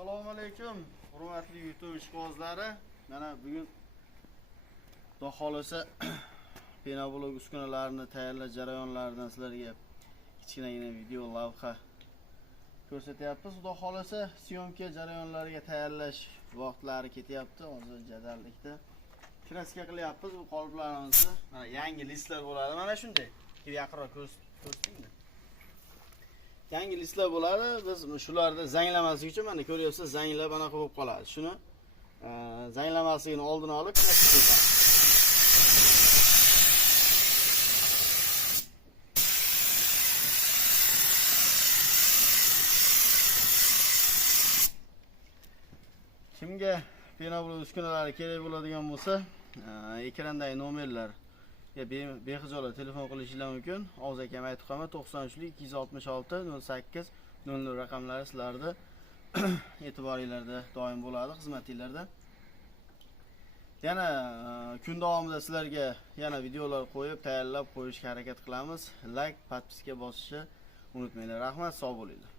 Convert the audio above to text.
Assalomu alaykum, hurmatli YouTube ishqibozlari. Mana bugun Xudo xolasa penoblok uskunalarini tayyorlash jarayonlaridan sizlarga kichkinagina video lavha ko'rsatyapmiz. Xudo xolasa syomka jarayonlariga tayyorlash vaqtlari ketyapti. Hozir jadallikda kraska qilyapmiz. Bu qoliplarimizni mana yangi listlar bo'ladi. Mana shunday. Yaqinroq ko'rsatingmi? Yangi listlar bo'ladi. Biz shularda zanglamaslik uchun mana ko'ryapsiz, zanglab anaqa bo'lib qoladi. Shuni zanglamasligini oldini olib kraska qo'yamiz. Kimga penoblok uskunalari kerak bo'ladigan bo'lsa, ekrandagi nomerlar bexijolat telefon qilishingiz mumkin. Oz akam aytib qo'yaman, 93 266 08 00 raqamlari sizlarda e'tiboringizda doim bo'ladi, xizmatingizda. Yana kun davomida sizlarga yana videolar qo'yib, tayyorlab qo'yishga harakat qilamiz. Like, podpiska bosishni unutmanglar. Rahmat, sog' bo'linglar.